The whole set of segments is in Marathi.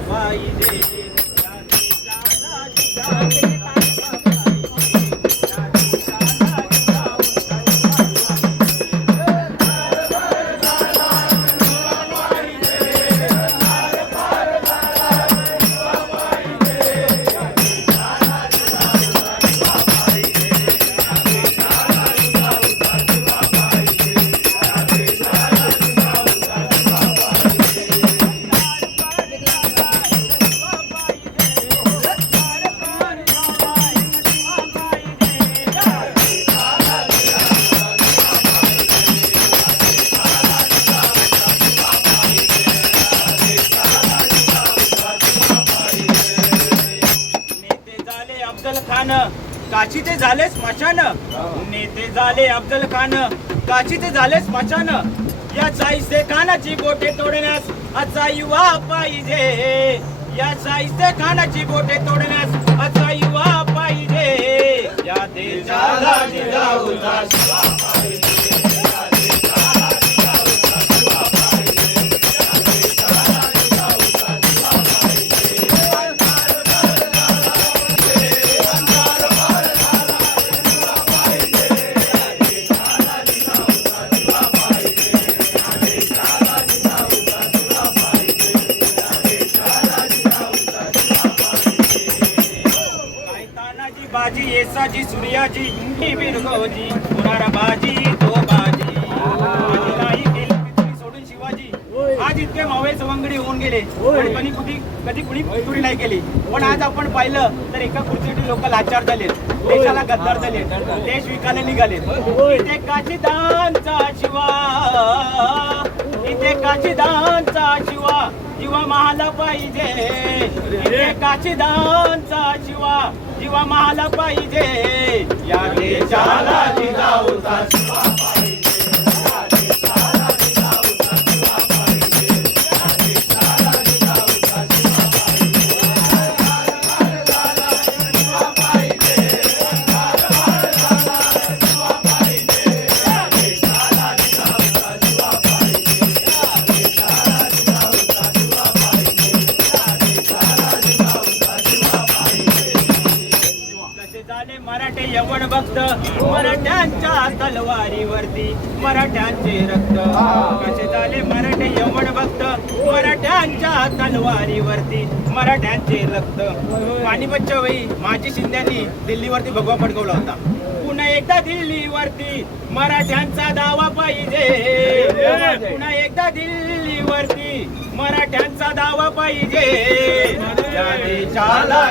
पाहिजे या देशाला जिजाऊ अफजल खान काशीचे झाले स्मशान नेते झाले अफजल खान काशीचे झाले स्मशान या साईसे खानाची बोटे तोडण्यास असा युवा पाहिजे या साईसे खानाची बोटे तोडण्यास असा युवा पाहिजे या देशाला जिजाऊचा शिवा पाहिजे बाजी येसाजी सूर्याजी ही बिरगोजी होणारा बाजी तो बाजी नाही केली सोडून शिवाजी आज इतके मावळे सवंगडी होऊन गेले पण कधी कुणी पितुरी नाही केली पण आज आपण पाहिलं तर एका खुर्चीसाठी लोक लाचार झाले देशाला गद्दार झाले देश विकायला निघाले इथे काशीदांचा शिवा इथे काशीदांचा शिवा जीवा महाला पाहिजे इथे काशीदांचा शिवा जीवा महाला पाहिजे या देशाला जिजाऊचा शिवा पाहिजे मराठे यवण भक्त मराठ्यांच्या तलवारीवरती मराठ्यांचे रक्त कसे झाले मराठे यवण भक्त मराठ्यांच्या तलवारीवरती मराठ्यांचे रक्त पानिपतच्या वेळी माझी शिंद्यांनी दिल्लीवरती भगवा फडकवला होता पुन्हा एकदा दिल्लीवरती मराठ्यांचा दावा पाहिजे पुन्हा एकदा दिल्लीवरती मराठ्यांचा दावा पाहिजे या देशाला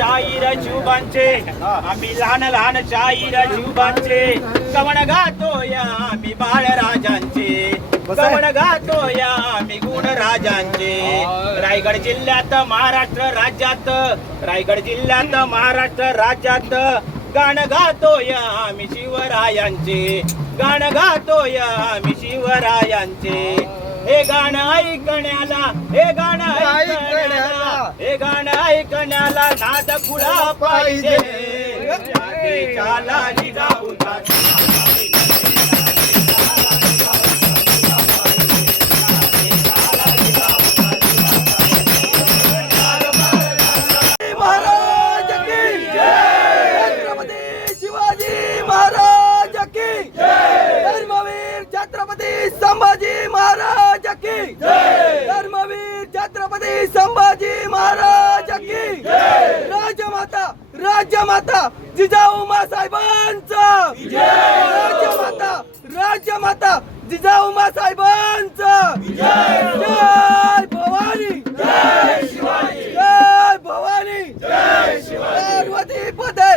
शाहीर जुबांचे आम्ही लहान लहान शाहीर जुबांचे कवण गातो या आम्ही बाळराजांचे कवण गातो या आम्ही गुणराजांचे रायगड जिल्ह्यात महाराष्ट्र राज्यात रायगड जिल्ह्यात महाराष्ट्र राज्यात गाणं गातो या आम्ही शिवरायांचे गाणं गातो या आम्ही शिवरायांचे हे गाणं ऐकण्याला हे गाणं ऐकण्याला हे गाणं ऐकण्याला नाद खुळा पाहिजे या देशाला जिजाऊचा महाराज की जय छत्रपती शिवाजी महाराज की जय धर्मवीर छत्रपती संभाजी महाराज की जय धर्मवीर छत्रपती संभाजी महाराज की जय राजमाता जिजाऊ मासाहेबांचा राजमाता जिजाऊ मासाहेबांचा जय भवानी जय शिवाजी जय भवानी जय शिवाजी पार्वती पदे